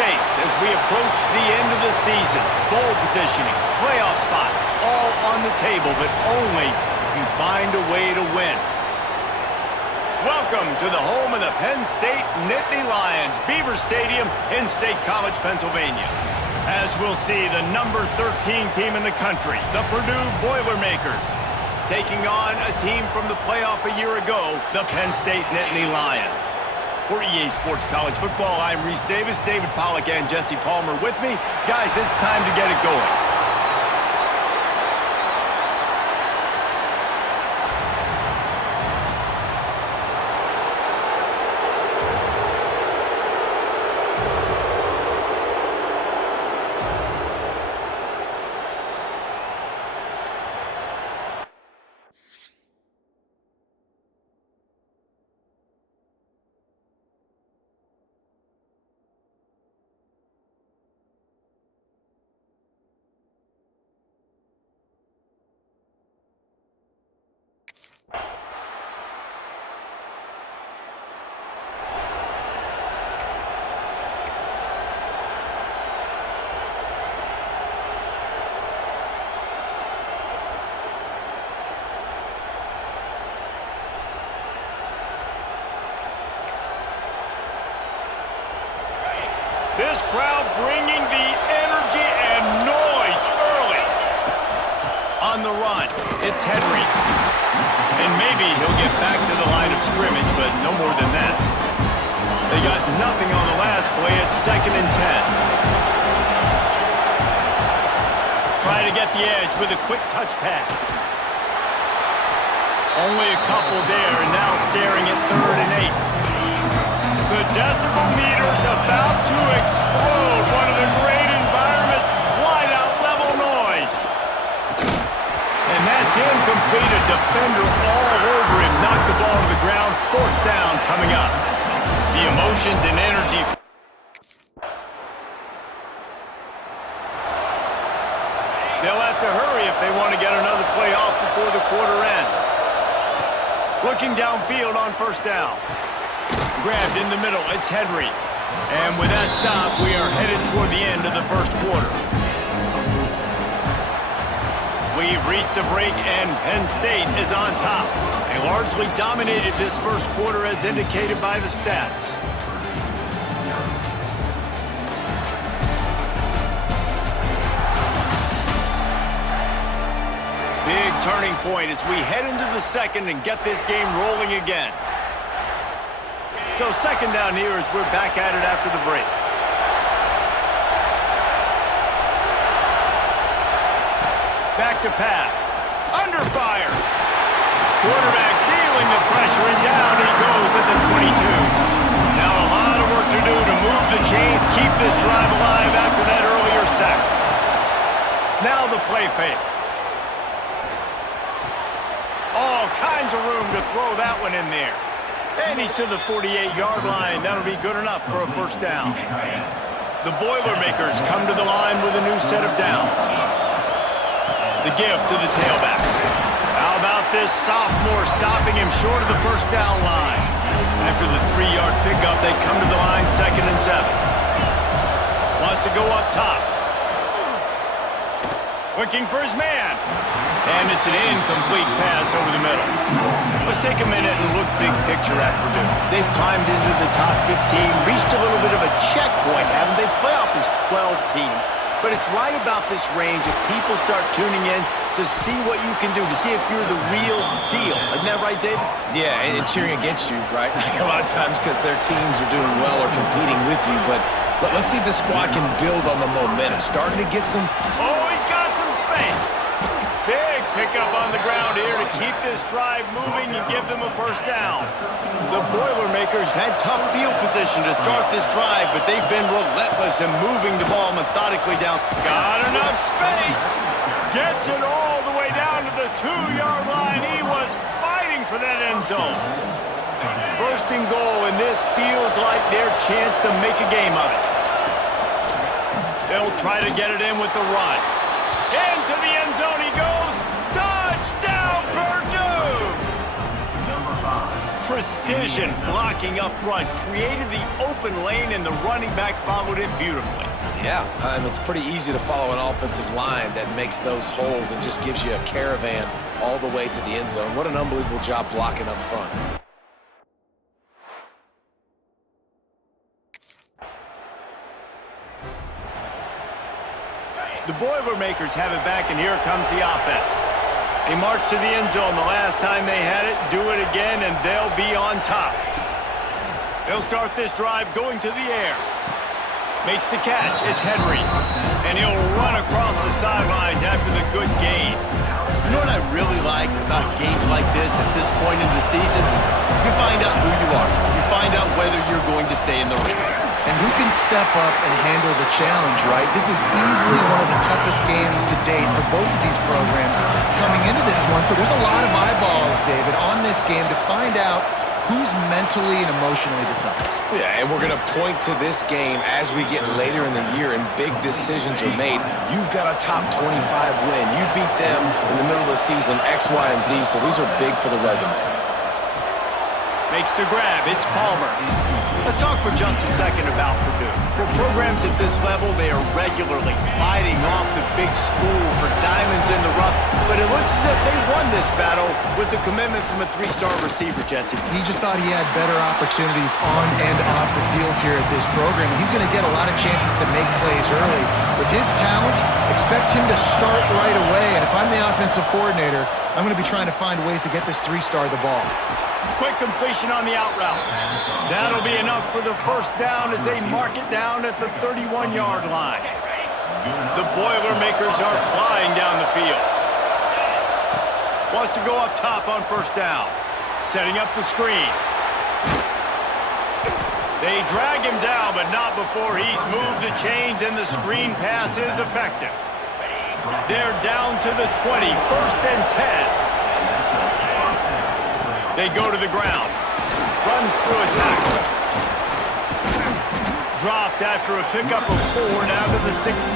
stakes as we approach the end of the season. Bowl positioning, playoff spots, all on the table, but only if you find a way to win. Welcome to the home of the Penn State Nittany Lions, Beaver Stadium in State College, Pennsylvania. As we'll see, the number 13 team in the country, the Purdue Boilermakers, taking on a team from the playoff a year ago, the Penn State Nittany Lions. For EA Sports College Football, I'm Reese Davis, David Pollack, and Jesse Palmer with me. Guys, it's time to get it going. This crowd bringing the energy and noise early. On the run, it's Henry. And maybe he'll get back to the line of scrimmage, but no more than that. They got nothing on the last play. It's 2nd and 10. Try to get the edge with a quick touch pass. Only a couple there, and now staring at 3rd and 8. The decibel meter's about to explode. One of the great environments, wide-out level noise. And that's incomplete. A defender all over him. Knocked the ball to the ground. 4th down coming up. The emotions and energy. They'll have to hurry if they want to get another play off before the quarter ends. Looking downfield on 1st down. Grabbed in the middle, it's Henry. And with that stop, we are headed toward the end of the 1st quarter. We've reached a break, and Penn State is on top. They largely dominated this 1st quarter as indicated by the stats. Big turning point as we head into the 2nd and get this game rolling again. So 2nd down here as we're back at it after the break. Back to pass. Under fire. Quarterback feeling the pressure, and down he goes at the 22. Now a lot of work to do to move the chains, keep this drive alive after that earlier sack. Now the play fake. All kinds of room to throw that one in there. And he's to the 48-yard line. That'll be good enough for a 1st down. The Boilermakers come to the line with a new set of downs. The give to the tailback. How about this sophomore stopping him short of the 1st down line? After the 3-yard pickup, they come to the line 2nd and 7. Wants to go up top. Looking for his man. And it's an incomplete pass over the middle. Let's take a minute and look big picture at Purdue. They've climbed into the top 15, reached a little bit of a checkpoint, haven't they? Playoff is 12 teams. But it's right about this range if people start tuning in to see what you can do, to see if you're the real deal. Isn't that right, David? Yeah, and cheering against you, right? Like a lot of times because their teams are doing well or competing with you. But let's see if the squad can build on the momentum. Starting to get some... Oh, he's got some space. Big pickup on the ground here to keep this drive moving and give them a 1st down. The Boilermakers had tough field position to start this drive, but they've been relentless in moving the ball methodically down. Got enough space. Gets it all the way down to the 2-yard line. He was fighting for that end zone. 1st and goal, and this feels like their chance to make a game of it. They'll try to get it in with the run. Into the end zone he goes. Touchdown, Purdue! precision blocking up front, created the open lane, and the running back followed it beautifully. Yeah, it's pretty easy to follow an offensive line that makes those holes and just gives you a caravan all the way to the end zone. What an unbelievable job blocking up front. The Boilermakers have it back, and here comes the offense. They march to the end zone the last time they had it, do it again, and they'll be on top. They'll start this drive going to the air. Makes the catch, it's Henry. And he'll run across the sidelines after the good gain. You know what I really like about games like this at this point in the season? You find out who you are. You find out whether you're going to stay in the race. And who can step up and handle the challenge, right? This is easily one of the toughest games to date for both of these programs coming into this one. So there's a lot of eyeballs, David, on this game to find out who's mentally and emotionally the toughest. Yeah, and we're going to point to this game as we get later in the year and big decisions are made. You've got a top 25 win. You beat them in the middle of the season, X, Y, and Z, so these are big for the resume. Makes the grab, it's Palmer. Let's talk for just a second about Purdue. For programs at this level, they are regularly fighting off the big school for diamonds in the rough, but it looks as if they won this battle with a commitment from a three-star receiver, Jesse. He just thought he had better opportunities on and off the field here at this program. He's going to get a lot of chances to make plays early. With his talent, expect him to start right away, and if I'm the offensive coordinator, I'm going to be trying to find ways to get this three-star the ball. Quick completion on the out route. That'll be enough for the first down as they mark it down at the 31-yard line. The Boilermakers are flying down the field. Wants to go up top on first down. Setting up the screen. They drag him down, but not before he's moved the chains and the screen pass is effective. They're down to the 20, 1st and 10. They go to the ground. Runs through a tackle. Dropped after a pickup of 4 down to the 16.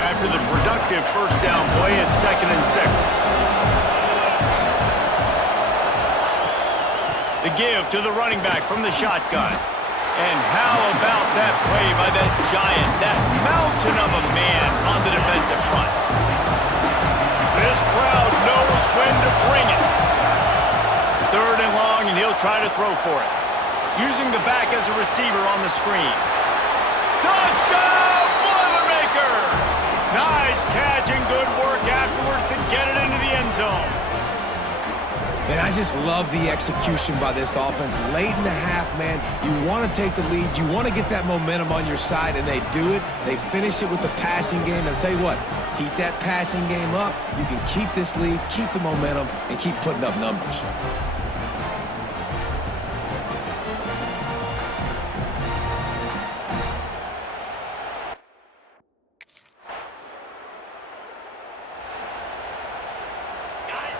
After the productive first down play, it's 2nd and 6. The give to the running back from the shotgun. And how about that play by that giant, that mountain of a man on the defensive front? This crowd knows when to bring it. 3rd and long, and he'll try to throw for it. Using the back as a receiver on the screen. Touchdown, Boilermakers! Nice catch and good work afterwards to get it into the end zone. Man, I just love the execution by this offense. Late in the half, man, you want to take the lead. You want to get that momentum on your side, and they do it. They finish it with the passing game. I'll tell you what, keep that passing game up. You can keep this lead, keep the momentum, and keep putting up numbers.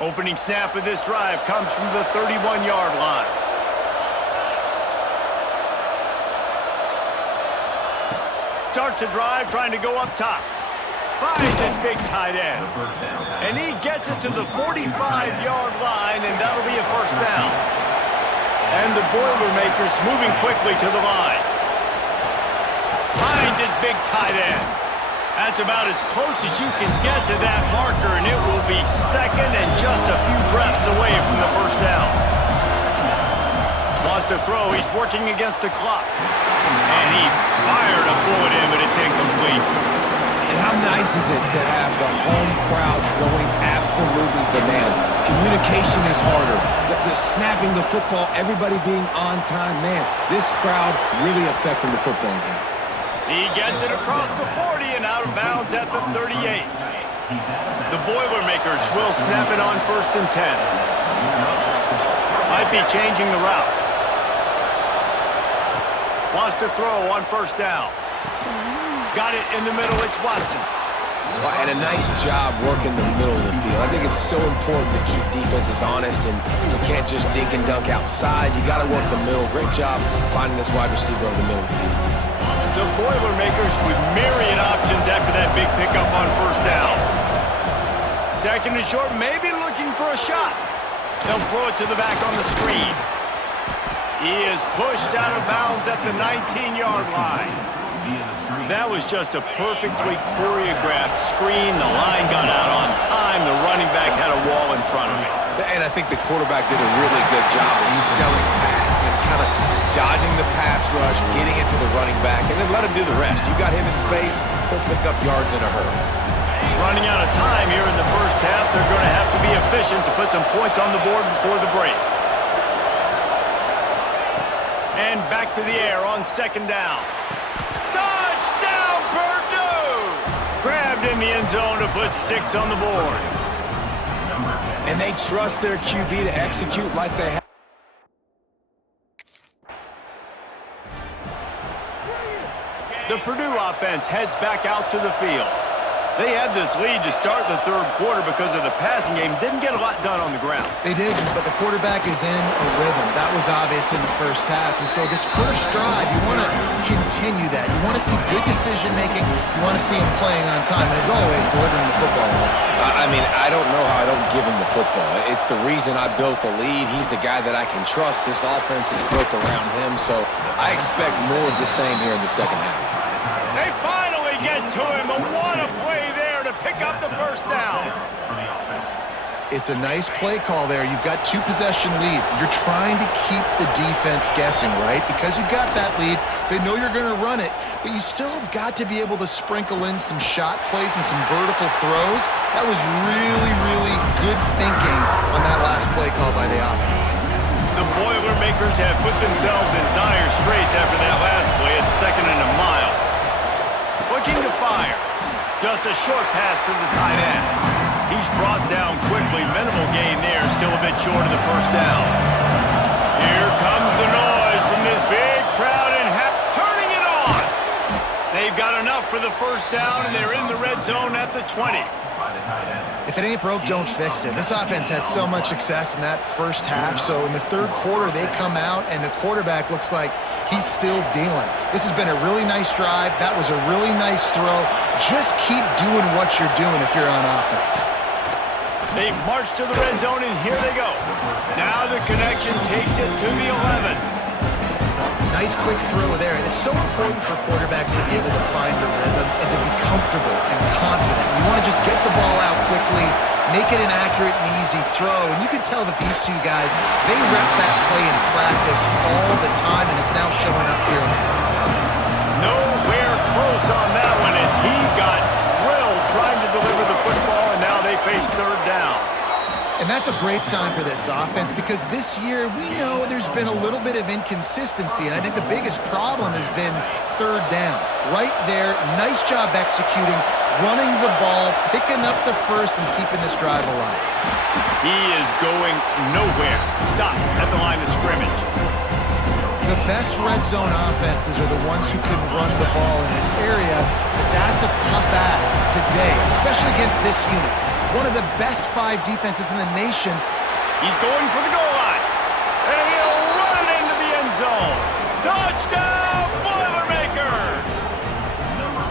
Opening snap of this drive comes from the 31-yard line. Starts a drive trying to go up top. Finds his big tight end. And he gets it to the 45-yard line, and that'll be a first down. And the Boilermakers moving quickly to the line. Finds his big tight end. That's about as close as you can get to that marker, and it will be 2nd and just a few breaths away from the first down. Wants to throw. He's working against the clock. And he fired a bullet in, but it's incomplete. And how nice is it to have the home crowd going absolutely bananas? Communication is harder. The snapping the football, everybody being on time. Man, this crowd really affecting the football game. He gets it across the 40 and out of bounds at the 38. The Boilermakers will snap it on 1st and 10. Might be changing the route. Wants to throw on first down. Got it in the middle, it's Watson. Well, and a nice job working the middle of the field. I think it's so important to keep defenses honest, and you can't just dink and dunk outside. You got to work the middle. Great job finding this wide receiver over the middle of the field. The Boilermakers with myriad options after that big pickup on first down. 2nd and short, maybe looking for a shot. They'll throw it to the back on the screen. He is pushed out of bounds at the 19-yard line. That was just a perfectly choreographed screen. The line got out on time. The running back had a wall in front of him. And I think the quarterback did a really good job of selling pass and kind of dodging the pass rush, getting it to the running back, and then let him do the rest. You got him in space, he'll pick up yards in a hurry. Running out of time here in the first half. They're going to have to be efficient to put some points on the board before the break. And back to the air on second down. Touchdown, Purdue! Grabbed in the end zone to put 6 on the board. And they trust their QB to execute like they have. The Purdue offense heads back out to the field. They had this lead to start the third quarter because of the passing game. Didn't get a lot done on the ground. They didn't, but the quarterback is in a rhythm. That was obvious in the first half. And so this first drive, you want to continue that. You want to see good decision-making. You want to see him playing on time. And as always, delivering the football. I mean, I don't know how I don't give him the football. It's the reason I built the lead. He's the guy that I can trust. This offense is built around him. So I expect more of the same here in the second half. They finally get to him. What a play there to pick up the first down. It's a nice play call there. You've got 2-possession lead. You're trying to keep the defense guessing, right? Because you've got that lead, they know you're going to run it, but you still have got to be able to sprinkle in some shot plays and some vertical throws. That was really, really good thinking on that last play call by the offense. The Boilermakers have put themselves in dire straits after that last play at 2nd and a mile. Looking to fire. Just a short pass to the tight end. He's brought down quickly. Minimal gain there. Still a bit short of the first down. Here comes the noise from this big crowd and turning it on. They've got enough for the first down, and they're in the red zone at the 20. If it ain't broke, don't fix it. This offense had so much success in that first half, so in the third quarter, they come out, and the quarterback looks like he's still dealing. This has been a really nice drive. That was a really nice throw. Just keep doing what you're doing if you're on offense. They've marched to the red zone, and here they go. Now the connection takes it to the 11. Nice quick throw there, and it's so important for quarterbacks to be able to find the rhythm and to be comfortable and confident. You want to just get the ball out quickly, make it an accurate and easy throw, and you can tell that these two guys, they rep that play in practice all the time, and it's now showing up here. Nowhere close on that one as he got drilled trying to deliver the football, and now they face third down. And that's a great sign for this offense because this year we know there's been a little bit of inconsistency, and I think the biggest problem has been third down. Right there, nice job executing, running the ball, picking up the first, and keeping this drive alive. He is going nowhere. Stop at the line of scrimmage. The best red zone offenses are the ones who can run the ball in this area, but that's a tough ask today, especially against this unit. One of the best 5 defenses in the nation. He's going for the goal line. And he'll run it into the end zone. Touchdown, Boilermakers!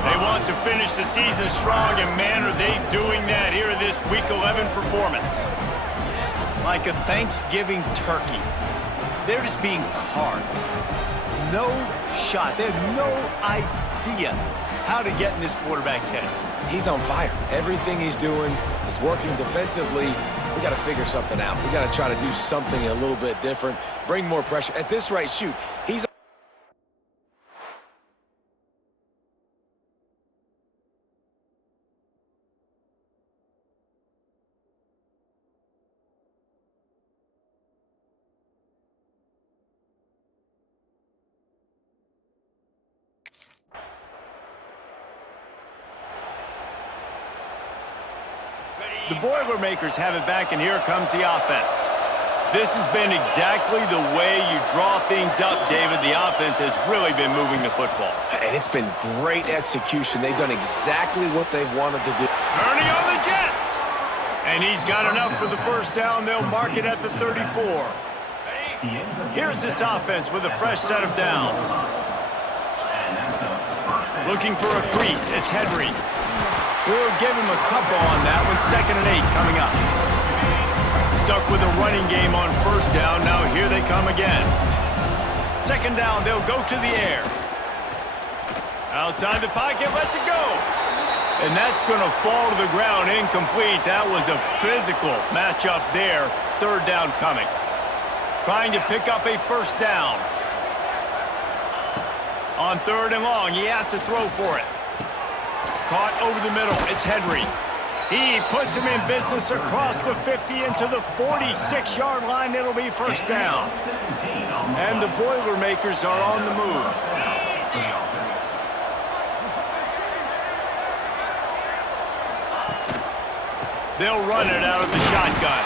They want to finish the season strong, and man, are they doing that here in this Week 11 performance. Like a Thanksgiving turkey. They're just being carved. No shot. They have no idea how to get in this quarterback's head. He's on fire. Everything he's doing is working defensively. We got to figure something out. We got to try to do something a little bit different, bring more pressure. At this rate, shoot, he's The Boilermakers have it back, and here comes the offense. This has been exactly the way you draw things up, David. The offense has really been moving the football. And it's been great execution. They've done exactly what they've wanted to do. Turning on the Jets. And he's got enough for the first down. They'll mark it at the 34. Here's this offense with a fresh set of downs. Looking for a crease. It's Henry. We'll give him a couple on that one. 2nd and 8 coming up. stuck with a running game on first down. Now here they come again. Second down, they'll go to the air. Outside the pocket, lets it go. And that's going to fall to the ground, incomplete. That was a physical matchup there. Third down coming. Trying to pick up a first down. On third and long, he has to throw for it. Caught over the middle, it's Henry. He puts him in business across the 50 into the 46-yard line. It'll be first down. And the Boilermakers are on the move. They'll run it out of the shotgun.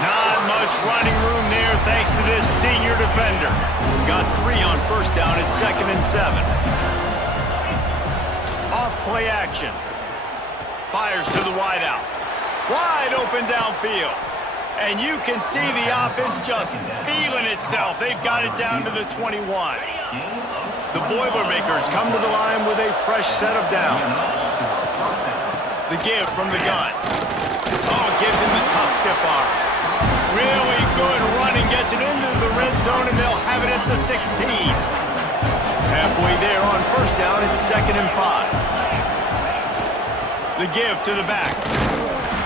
Not much running room there thanks to this senior defender. Got 3 on first down at 2nd and 7. Off play action. Fires to the wideout. Wide open downfield. And you can see the offense just feeling itself. They've got it down to the 21. The Boilermakers come to the line with a fresh set of downs. The give from the gun. Oh, gives him the tough stiff arm. Really good running, gets it into the red zone, and they'll have it at the 16. Halfway there on first down, it's 2nd and 5. The give to the back.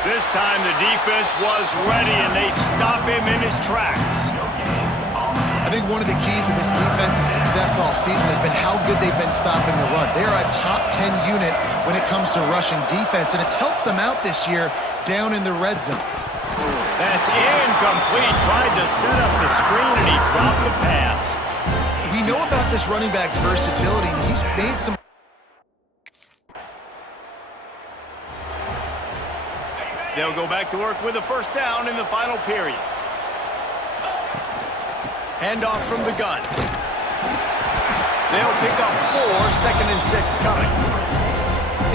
This time the defense was ready, and they stop him in his tracks. I think one of the keys to this defense's success all season has been how good they've been stopping the run. They are a top 10 unit when it comes to rushing defense, and it's helped them out this year down in the red zone. That's incomplete. Tried to set up the screen, and he dropped the pass. We know about this running back's versatility, and he's made some... They'll go back to work with a first down in the final period. Handoff from the gun. They'll pick up 4, 2nd and 6 coming.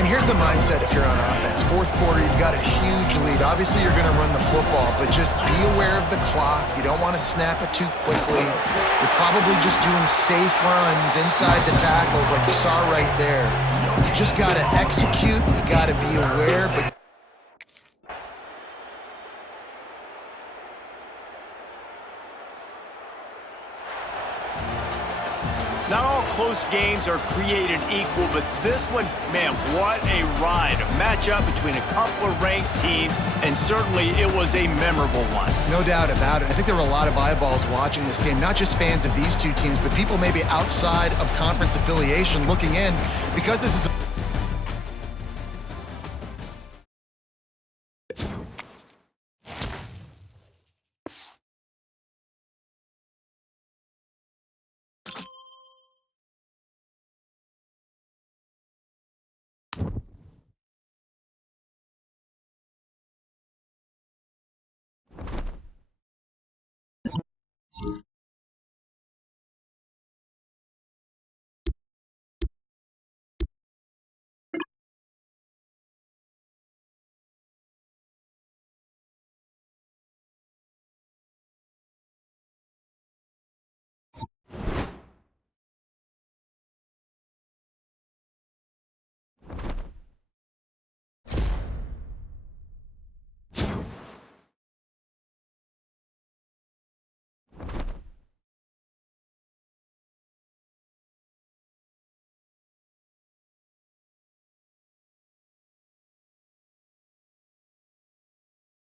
And here's the mindset if you're on offense. Fourth quarter, you've got a huge lead. Obviously, you're going to run the football, but just be aware of the clock. You don't want to snap it too quickly. You're probably just doing safe runs inside the tackles like you saw right there. You just got to execute. You got to be aware, but... Not all close games are created equal, but this one, man, what a ride. A matchup between a couple of ranked teams, and certainly it was a memorable one. No doubt about it. I think there were a lot of eyeballs watching this game, not just fans of these two teams, but people maybe outside of conference affiliation looking in, because this is a